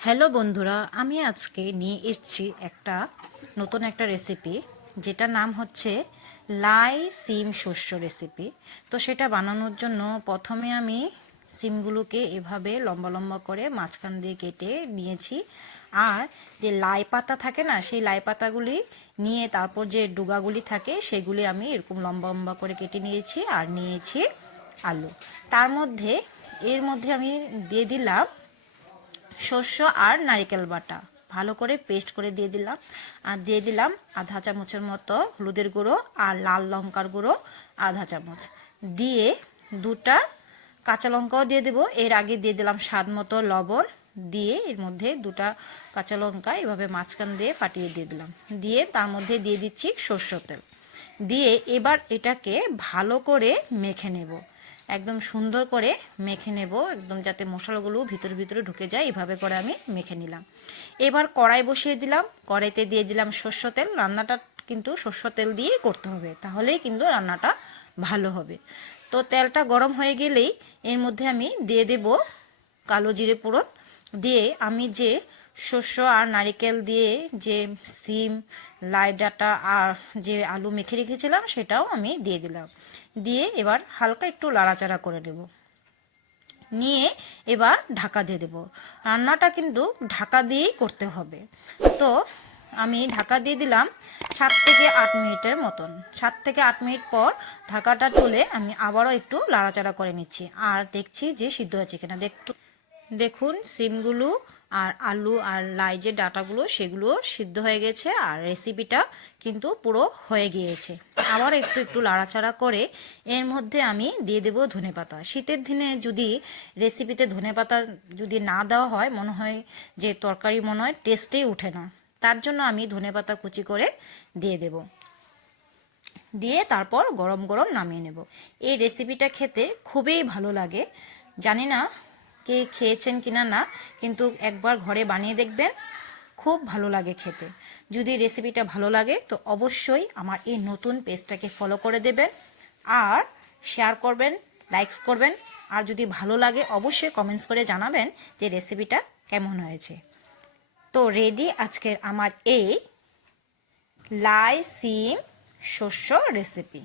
Hello বন্ধুরা, আমি আজকে নিয়ে এসছি একটা নতুন একটা রেসিপি যেটা নাম হচ্ছে লাই সিম শস্য রেসিপি তো সেটা বানানোর জন্য প্রথমে আমি সিমগুলোকে এভাবে লম্বা লম্বা করে মাঝখান দিয়ে কেটে নিয়েছি। আর যে লাই পাতা থাকে না, সেই লাই পাতাগুলি নিয়ে তারপর যে ডুগাগুলি থাকে, সেগুলি আমি এরকম লম্বা লম্বা করে কেটে নিয়েছি আর নিয়েছি আলু। তার মধ্যে, এর মধ্যে আমি দিয়ে দিলাম শস্য আর নারিকেল বাটা। ভালো করে পেস্ট করে দিয়ে দিলাম। আর দিয়ে দিলাম আধা চামচের মতো হলুদের গুঁড়ো আর লাল লঙ্কার গুঁড়ো আধা চামচ। দিয়ে দুটা কাঁচা লঙ্কাও দিয়ে দেবো। এর আগে দিয়ে দিলাম স্বাদ মতো লবণ। দিয়ে এর মধ্যে দুটা কাঁচা লঙ্কা এভাবে মাঝখান দিয়ে ফাটিয়ে দিয়ে দিলাম। দিয়ে তার মধ্যে দিয়ে দিচ্ছি সর্ষ তেল। দিয়ে এবার এটাকে ভালো করে মেখে নেব। একদম সুন্দর করে মেখে নেব, একদম যাতে মশলাগুলো ভিতরে ভিতরে ঢুকে যায়, এভাবে করে আমি মেখে নিলাম। এবার কড়াই বসিয়ে দিলাম, কড়াইতে দিয়ে দিলাম সর্ষ তেল, রান্নাটা কিন্তু সর্ষ তেল দিয়েই করতে হবে, তাহলেই কিন্তু রান্নাটা ভালো হবে। তো তেলটা গরম হয়ে গেলেই এর মধ্যে আমি দিয়ে দেব কালো জিরে পুরন দিয়ে আমি যে শস্য আর নারিকেল দিয়ে যে সিম, লাই ডাটা আর যে আলু মেখে রেখেছিলাম, সেটাও আমি দিয়ে দিলাম। দিয়ে এবার হালকা একটু লাড়াচাড়া করে নেব। নিয়ে এবার ঢাকা দিয়ে দেব। রান্নাটা কিন্তু ঢাকা দিয়েই করতে হবে। তো আমি ঢাকা দিয়ে দিলাম সাত থেকে আট মিনিটের মতন। সাত থেকে আট মিনিট পর ঢাকাটা তুলে আমি আবারও একটু লাড়াচাড়া করে নিচ্ছি। আর দেখছি যে সিদ্ধ হয়েছে কিনা। দেখ দেখুন, সিমগুলো আর আলু আর লাই যে ডাটাগুলো, সেগুলো সিদ্ধ হয়ে গেছে আর রেসিপিটা কিন্তু পুরো হয়ে গিয়েছে। আবার একটু একটু লাড়াচাড়া করে এর মধ্যে আমি দিয়ে দেবো ধনে পাতা। শীতের দিনে যদি রেসিপিতে ধনে পাতা যদি না দেওয়া হয়, মনে হয় যে তরকারি মনে হয় টেস্টেই উঠে না। তার জন্য আমি ধনে পাতা কুচি করে দিয়ে দেব। দিয়ে তারপর গরম গরম নামিয়ে নেব। এই রেসিপিটা খেতে খুবই ভালো লাগে। জানি না কে খেয়েছেন কিনা না, কিন্তু একবার ঘরে বানিয়ে দেখবেন, খুব ভালো লাগে খেতে। যদি রেসিপিটা ভালো লাগে, তো অবশ্যই আমার এই নতুন পেজটাকে ফলো করে দেবেন আর শেয়ার করবেন লাইকস করবেন। আর যদি ভালো লাগে, অবশ্যই কমেন্টস করে জানাবেন যে রেসিপিটা কেমন হয়েছে। তো রেডি আজকের আমার এই লাই, সিম, শস্য রেসিপি